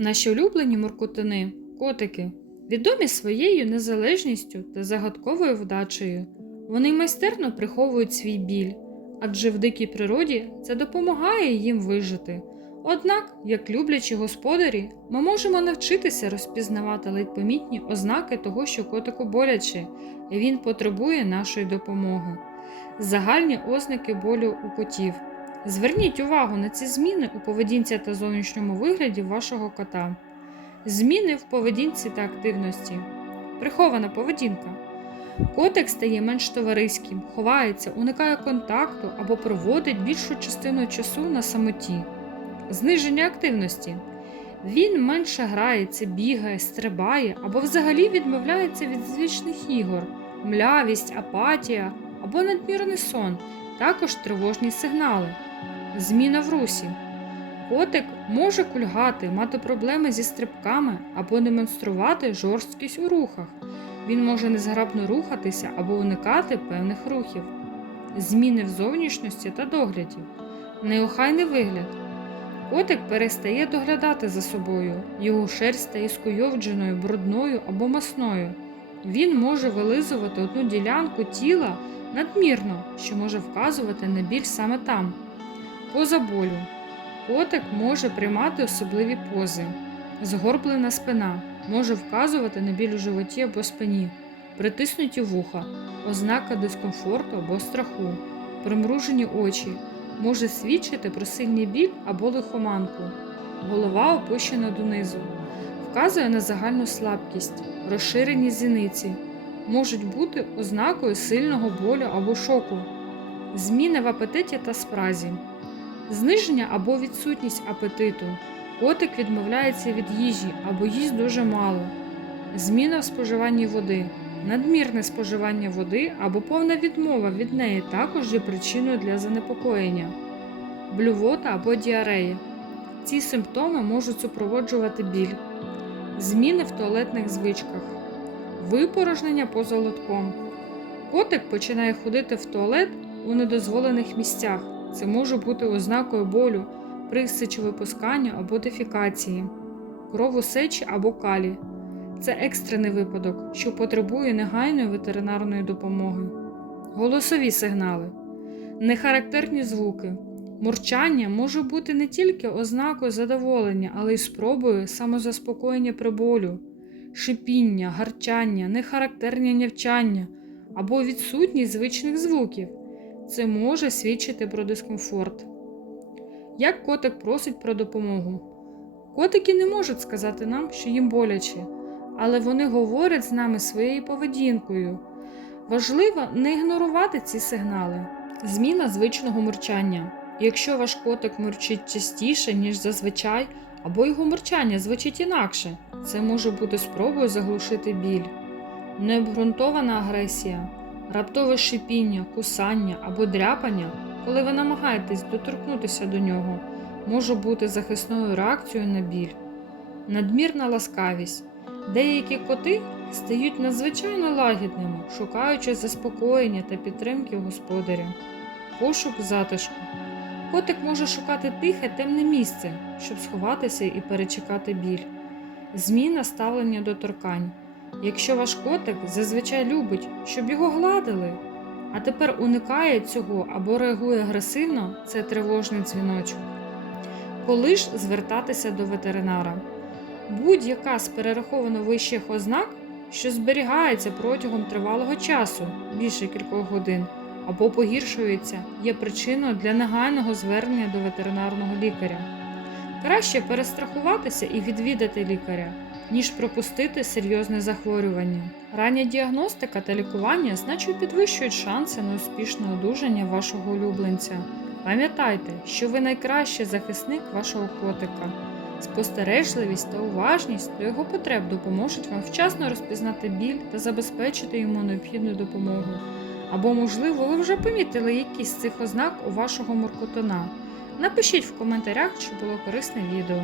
Наші улюблені муркотини, котики, відомі своєю незалежністю та загадковою вдачею. Вони майстерно приховують свій біль, адже в дикій природі це допомагає їм вижити. Однак, як люблячі господарі, ми можемо навчитися розпізнавати ледь помітні ознаки того, що котику боляче, і він потребує нашої допомоги. Загальні ознаки болю у котів. Зверніть увагу на ці зміни у поведінці та зовнішньому вигляді вашого кота. Зміни в поведінці та активності. Прихована поведінка. Котик стає менш товариським, ховається, уникає контакту або проводить більшу частину часу на самоті. Зниження активності. Він менше грається, бігає, стрибає або взагалі відмовляється від звичних ігор, млявість, апатія або надмірний сон, також тривожні сигнали. Зміна в русі. Котик може кульгати, мати проблеми зі стрибками або демонструвати жорсткість у рухах. Він може незграбно рухатися або уникати певних рухів. Зміни в зовнішності та догляді. Неохайний вигляд. Котик перестає доглядати за собою, його шерсть стає скуйовдженою, брудною або масною. Він може вилизувати одну ділянку тіла надмірно, що може вказувати на біль саме там. Поза болю. Котик може приймати особливі пози. Згорблена спина може вказувати на біль у животі або спині, притиснуті вуха, ознака дискомфорту або страху, примружені очі, може свідчити про сильний біль або лихоманку, голова опущена донизу, вказує на загальну слабкість, розширені зіниці, можуть бути ознакою сильного болю або шоку, зміни в апетиті та спразі, зниження або відсутність апетиту. Котик відмовляється від їжі або їсть дуже мало. Зміна в споживанні води. Надмірне споживання води або повна відмова від неї також є причиною для занепокоєння, блювота або діарея. Ці симптоми можуть супроводжувати біль, зміни в туалетних звичках, випорожнення поза лотком. Котик починає ходити в туалет у недозволених місцях. Це може бути ознакою болю при сечовипусканні або дефікації, кровосечі або калі. Це екстрений випадок, що потребує негайної ветеринарної допомоги. Голосові сигнали. Нехарактерні звуки. Мурчання може бути не тільки ознакою задоволення, але й спробою самозаспокоєння при болю, шипіння, гарчання, нехарактерні нявчання або відсутність звичних звуків. Це може свідчити про дискомфорт. Як котик просить про допомогу? Котики не можуть сказати нам, що їм боляче, але вони говорять з нами своєю поведінкою. Важливо не ігнорувати ці сигнали. Зміна звичного мурчання. Якщо ваш котик мурчить частіше, ніж зазвичай, або його мурчання звучить інакше, це може бути спробою заглушити біль. Необґрунтована агресія, раптове шипіння, кусання або дряпання, коли ви намагаєтесь доторкнутися до нього, може бути захисною реакцією на біль. Надмірна ласкавість. Деякі коти стають надзвичайно лагідними, шукаючи заспокоєння та підтримки господаря. Пошук затишку. Котик може шукати тихе темне місце, щоб сховатися і перечекати біль. Зміна ставлення до торкань. Якщо ваш котик зазвичай любить, щоб його гладили, а тепер уникає цього або реагує агресивно, це тривожний дзвіночок. Коли ж звертатися до ветеринара? Будь-яка з перераховано вищих ознак, що зберігається протягом тривалого часу, більше кількох годин, або погіршується, є причиною для негайного звернення до ветеринарного лікаря. Краще перестрахуватися і відвідати лікаря, ніж пропустити серйозне захворювання. Рання діагностика та лікування значно підвищують шанси на успішне одужання вашого улюбленця. Пам'ятайте, що ви найкращий захисник вашого котика. Спостережливість та уважність до його потреб допоможуть вам вчасно розпізнати біль та забезпечити йому необхідну допомогу. Або, можливо, ви вже помітили якісь з цих ознак у вашого моркотона. Напишіть в коментарях, чи було корисне відео.